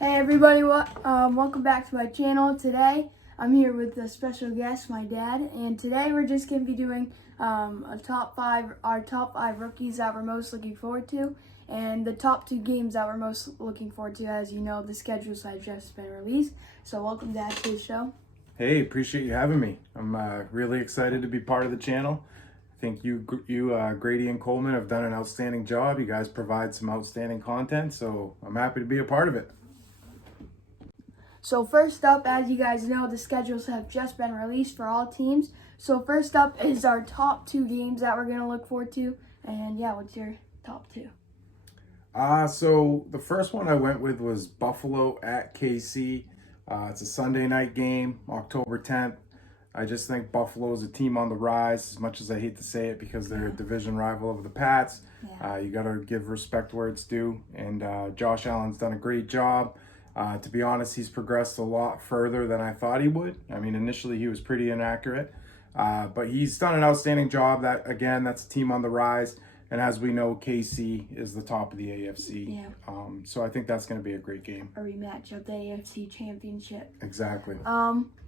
Hey everybody, welcome back to my channel. Today I'm here with a special guest, my dad, and today we're just going to be doing our top five rookies that we're most looking forward to, and the top 2 games that we're most looking forward to. As you know, the schedules have just been released. So welcome, Dad, to the show. Hey, appreciate you having me. I'm really excited to be part of the channel. I think you, Grady and Coleman have done an outstanding job. You guys provide some outstanding content, so I'm happy to be a part of it. So first up, as you guys know, the schedules have just been released for all teams. So first up is our top 2 games that we're going to look forward to. And yeah, what's your top 2? So the first one I went with was Buffalo at KC. It's a Sunday night game, October 10th. I just think Buffalo is a team on the rise, as much as I hate to say it, because they're a division rival of the Pats. You got to give respect where it's due. And Josh Allen's done a great job. To be honest, he's progressed a lot further than I thought he would. I mean, initially he was pretty inaccurate, but he's done an outstanding job. That's a team on the rise. And as we know, KC is the top of the AFC. Yeah. So I think that's going to be a great game. A rematch of the AFC Championship. Exactly.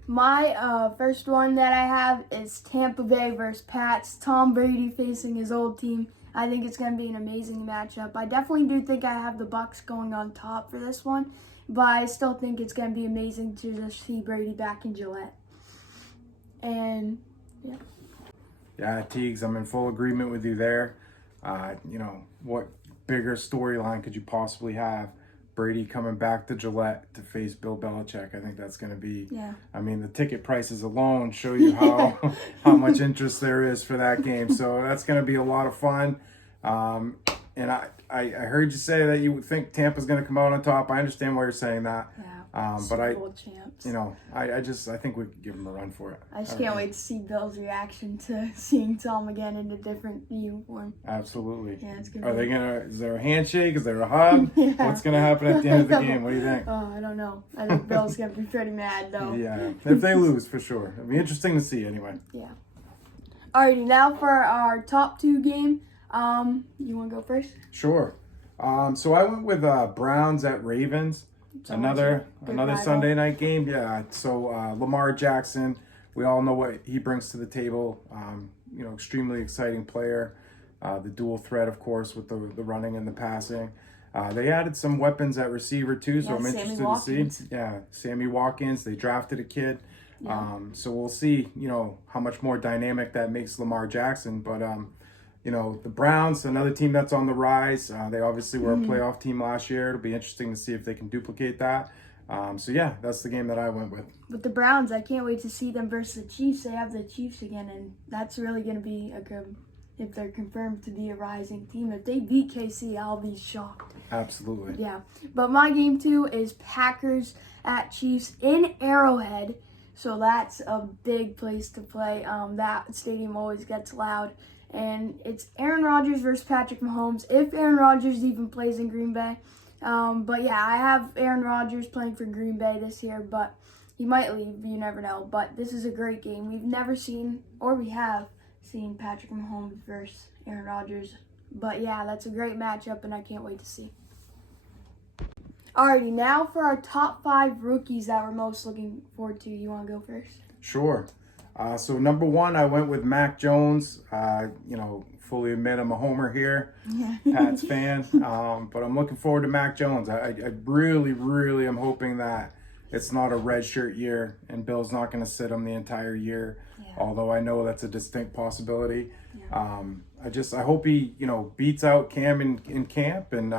My first one that I have is Tampa Bay versus Pats. Tom Brady facing his old team. I think it's going to be an amazing matchup. I definitely do think I have the Bucs going on top for this one, but I still think it's going to be amazing to just see Brady back in Gillette. And yeah. Yeah, Teagues, I'm in full agreement with you there. What bigger storyline could you possibly have? Brady coming back to Gillette to face Bill Belichick. I think that's going to be, I mean, the ticket prices alone show you how much interest there is for that game. So that's going to be a lot of fun. And I heard you say that you think Tampa's going to come out on top. I understand why you're saying that. But I think we could give him a run for it. I just can't wait to see Bill's reaction to seeing Tom again in a different uniform. Absolutely. Yeah, it's good. Is there a handshake? Is there a hug? Yeah. What's going to happen at the end of the game? What do you think? Oh, I don't know. I think Bill's going to be pretty mad, though. Yeah, if they lose, for sure. It'll be interesting to see anyway. Yeah. Alrighty, now for our top 2 game. You want to go first? Sure. So I went with Browns at Ravens. Another Sunday night game. Yeah. So Lamar Jackson, we all know what he brings to the table. Extremely exciting player. The dual threat, of course, with the running and the passing. They added some weapons at receiver too, so I'm interested to see. Yeah, Sammy Watkins. They drafted a kid. Yeah. So we'll see. How much more dynamic that makes Lamar Jackson, but. The Browns, another team that's on the rise. They obviously were a playoff team last year. It'll be interesting to see if they can duplicate that. That's the game that I went with. With the Browns, I can't wait to see them versus the Chiefs. They have the Chiefs again, and that's really going to be if they're confirmed to be a rising team. If they beat KC, I'll be shocked. Absolutely. Yeah. But my game 2 is Packers at Chiefs in Arrowhead. So that's a big place to play. That stadium always gets loud. And it's Aaron Rodgers versus Patrick Mahomes, if Aaron Rodgers even plays in Green Bay. But yeah, I have Aaron Rodgers playing for Green Bay this year, but he might leave. You never know. But this is a great game. We have seen Patrick Mahomes versus Aaron Rodgers. But yeah, that's a great matchup, and I can't wait to see. Alrighty, now for our top 5 rookies that we're most looking forward to. You want to go first? Sure. So number 1, I went with Mac Jones. Fully admit I'm a homer here, Pats fan. But I'm looking forward to Mac Jones. I really, really am hoping that it's not a redshirt year and Bill's not going to sit him the entire year. Although I know that's a distinct possibility. I hope he, beats out Cam in camp and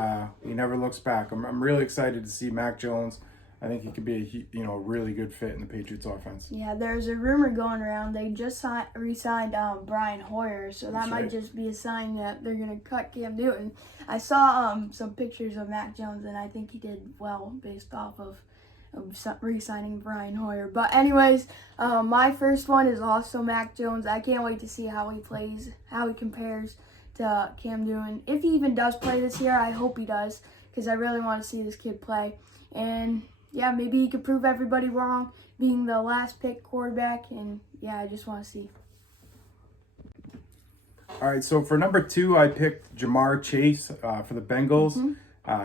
he never looks back. I'm really excited to see Mac Jones. I think he could be a really good fit in the Patriots offense. Yeah, there's a rumor going around. They just re-signed Brian Hoyer, so that might just be a sign that they're going to cut Cam Newton. I saw some pictures of Mac Jones, and I think he did well based off of re-signing Brian Hoyer. But anyways, my first one is also Mac Jones. I can't wait to see how he plays, how he compares to Cam Newton. If he even does play this year, I hope he does, because I really want to see this kid play. And yeah, maybe he could prove everybody wrong, being the last pick quarterback. And yeah, I just want to see. All right, so for number 2, I picked Jamar Chase for the Bengals.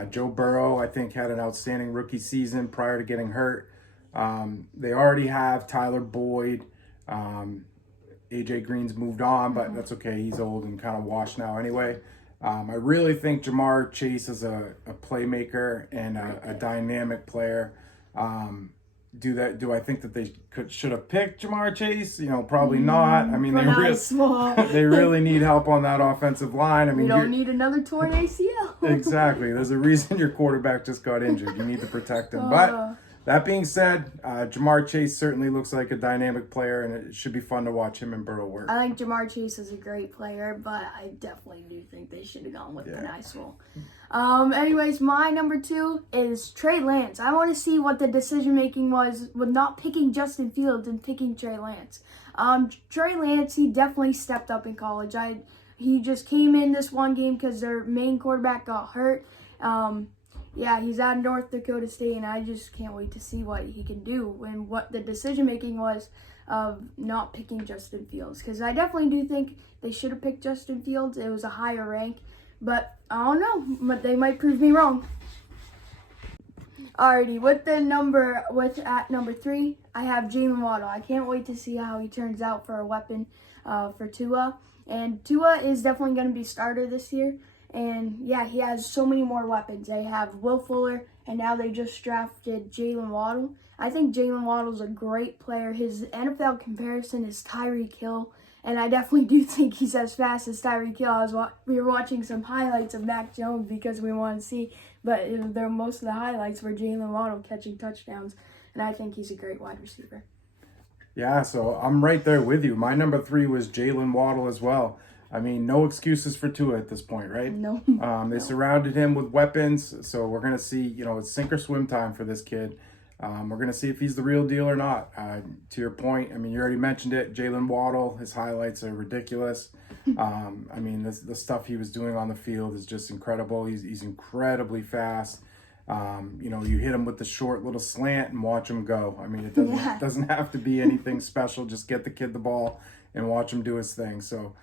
Joe Burrow, I think, had an outstanding rookie season prior to getting hurt. They already have Tyler Boyd. AJ Green's moved on, but that's okay. He's old and kind of washed now anyway. I really think Jamar Chase is a playmaker and a dynamic player. Do I think that they should have picked Jamar Chase? Probably not. I mean, they really need help on that offensive line. I mean, we don't need another torn ACL. Exactly. There's a reason your quarterback just got injured. You need to protect him. But that being said, Jamar Chase certainly looks like a dynamic player, and it should be fun to watch him and Burrow work. I think Jamar Chase is a great player, but I definitely do think they should have gone with Penei Sewell. Anyways, my number 2 is Trey Lance. I want to see what the decision making was with not picking Justin Fields and picking Trey Lance. Trey Lance, he definitely stepped up in college. He just came in this one game because their main quarterback got hurt. Yeah, he's at North Dakota State, and I just can't wait to see what he can do and what the decision-making was of not picking Justin Fields. Because I definitely do think they should have picked Justin Fields. It was a higher rank, but I don't know. But they might prove me wrong. Alrighty, at number 3, I have Jalen Waddle. I can't wait to see how he turns out for a weapon for Tua. And Tua is definitely going to be starter this year. And yeah, he has so many more weapons. They have Will Fuller, and now they just drafted Jalen Waddle. I think Jalen Waddle's a great player. His NFL comparison is Tyreek Hill, and I definitely do think he's as fast as Tyreek Hill. We were watching some highlights of Mac Jones because we want to see, but most of the highlights were Jalen Waddle catching touchdowns, and I think he's a great wide receiver. Yeah, so I'm right there with you. My number 3 was Jalen Waddle as well. I mean, no excuses for Tua at this point, right? No. They surrounded him with weapons, so we're going to see, it's sink or swim time for this kid. We're going to see if he's the real deal or not. To your point, I mean, you already mentioned it, Jalen Waddle, his highlights are ridiculous. I mean, the stuff he was doing on the field is just incredible. He's incredibly fast. You hit him with the short little slant and watch him go. I mean, it doesn't have to be anything special. Just get the kid the ball and watch him do his thing. So,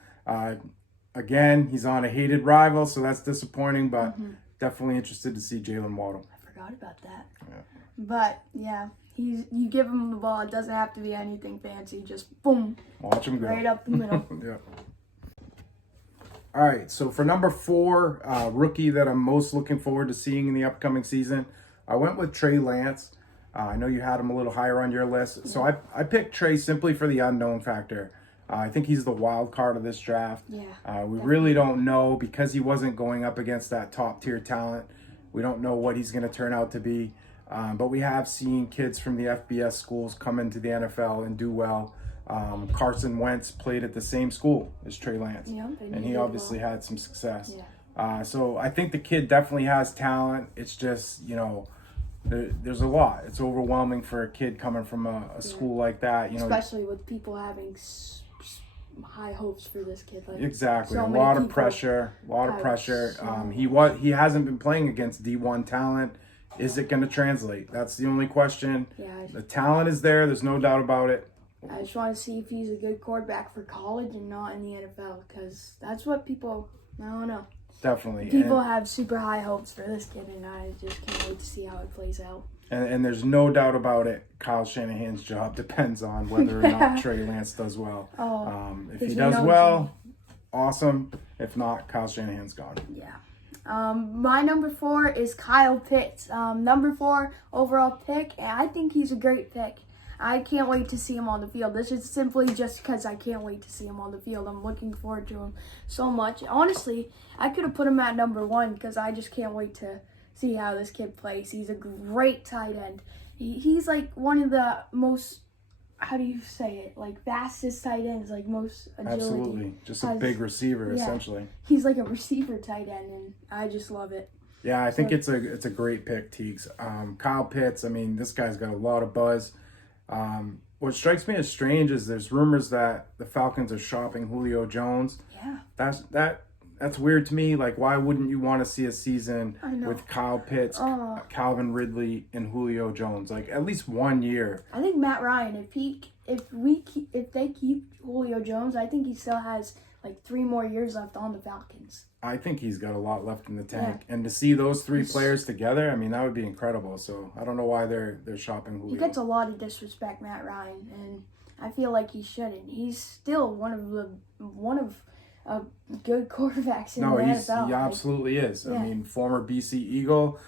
again, he's on a hated rival, so that's disappointing, but definitely interested to see Jalen Waddle. I forgot about that. Yeah. But, yeah, you give him the ball. It doesn't have to be anything fancy. Just, boom. Watch him go. Right up the middle. Yeah. All right, so for number 4, rookie that I'm most looking forward to seeing in the upcoming season, I went with Trey Lance. I know you had him a little higher on your list. So I picked Trey simply for the unknown factor. I think he's the wild card of this draft. Yeah. We really don't know because he wasn't going up against that top tier talent. We don't know what he's going to turn out to be. But we have seen kids from the FBS schools come into the NFL and do well. Carson Wentz played at the same school as Trey Lance. Yeah, and he obviously had some success. Yeah. So I think the kid definitely has talent. It's just, there's a lot. It's overwhelming for a kid coming from a school like that. Especially with people having high hopes for this kid. Exactly. A lot of pressure. He hasn't been playing against D1 talent. Is it going to translate? That's the only question. Yeah. The talent is there. There's no doubt about it. I just want to see if he's a good quarterback for college and not in the NFL, because that's what people, I don't know. Definitely. People have super high hopes for this kid, and I just can't wait to see how it plays out. And there's no doubt about it, Kyle Shanahan's job depends on whether or not Trey Lance does well. If he does well, awesome. If not, Kyle Shanahan's gone. Yeah. My number 4 is Kyle Pitts. Number 4 overall pick, and I think he's a great pick. I can't wait to see him on the field. This is simply just because I can't wait to see him on the field. I'm looking forward to him so much. Honestly, I could have put him at number 1 because I just can't wait to see how this kid plays. He's a great tight end. He's like one of the most, how do you say it, like fastest tight ends, like most agility. Absolutely. Just a big receiver, essentially. He's like a receiver tight end, and I just love it. Yeah, I think it's a great pick, Teagues. Kyle Pitts, I mean, this guy's got a lot of buzz. What strikes me as strange is there's rumors that the Falcons are shopping Julio Jones. Yeah. That's weird to me. Like, why wouldn't you want to see a season with Kyle Pitts, Calvin Ridley, and Julio Jones? Like, at least 1 year. I think Matt Ryan, if they keep Julio Jones, I think he still has like 3 more years left on the Falcons. I think he's got a lot left in the tank, and to see those 3 players together, I mean, that would be incredible. So I don't know why they're shopping Julio. He gets a lot of disrespect, Matt Ryan, and I feel like he shouldn't. He's still one of good quarterbacks in the NFL. He absolutely is. Yeah. I mean, former BC Eagle.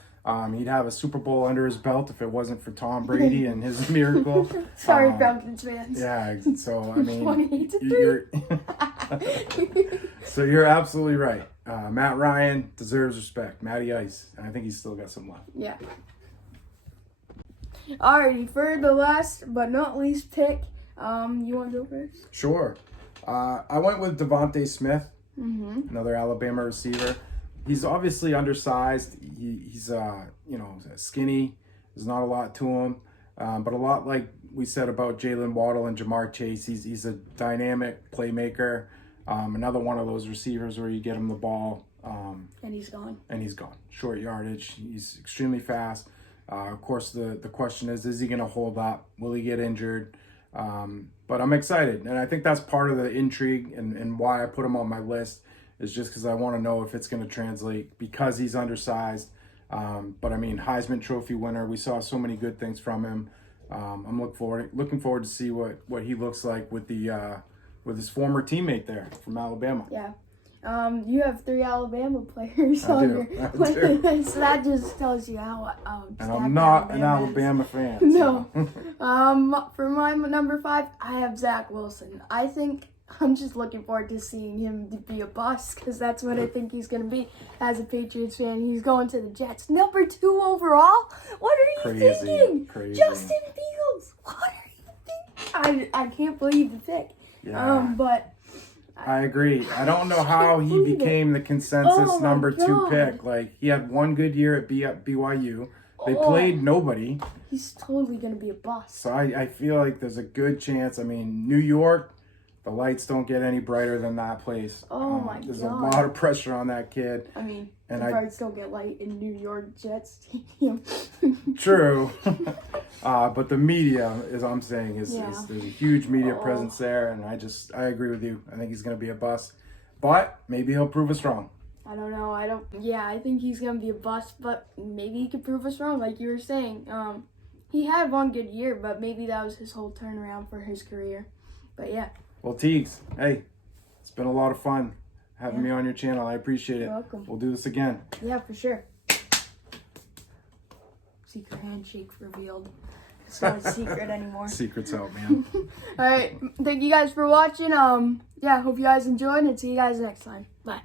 He'd have a Super Bowl under his belt if it wasn't for Tom Brady and his miracle. Sorry, Falcons fans. Yeah, so I mean, 28-3. So you're absolutely right. Matt Ryan deserves respect. Matty Ice, and I think he's still got some left. Yeah. Alrighty, for the last but not least pick, you want to go first? Sure. I went with Devontae Smith, Mm-hmm. another Alabama receiver. He's obviously undersized. He's skinny. There's not a lot to him, but a lot like we said about Jalen Waddle and Jamar Chase. He's a dynamic playmaker. Another one of those receivers where you get him the ball, And he's gone. Short yardage. He's extremely fast. Of course, the question is he going to hold up? Will he get injured? But I'm excited, and I think that's part of the intrigue and why I put him on my list. Is just because I want to know if it's going to translate because he's undersized. But I mean, Heisman Trophy winner. We saw so many good things from him. I'm looking forward to see what he looks like with his former teammate there from Alabama. Yeah. You have 3 Alabama players I on do. your I do. so that just tells you how And I'm not an Alabama fan. No. So. For my number 5, I have Zach Wilson. I think I'm just looking forward to seeing him to be a bust because that's what I think he's going to be as a Patriots fan. He's going to the Jets. Number 2 overall? What are you thinking? Crazy. Justin Fields. What are you thinking? I can't believe the pick. Yeah. But I agree. I don't know how he became the consensus number 2 pick. Like, he had one good year at BYU. They played nobody. He's totally going to be a bust. So I feel like there's a good chance. I mean, New York, the lights don't get any brighter than that place. Oh my There's God. a lot of pressure on that kid. I mean, And the lights don't get light in New York Jets Stadium. True. But the media, as I'm saying, is there's a huge media presence there, and I agree with you. I think he's going to be a bust. But maybe he'll prove us wrong. I don't know. I think he's going to be a bust, but maybe he could prove us wrong, like you were saying. He had one good year, but maybe that was his whole turnaround for his career. But yeah. Well, Teagues, hey, it's been a lot of fun having me on your channel. I appreciate it. You're welcome. We'll do this again. Yeah, for sure. Secret handshake revealed. It's not a secret anymore. Secrets out, man. All right. Thank you guys for watching. Yeah, hope you guys enjoyed and see you guys next time. Bye.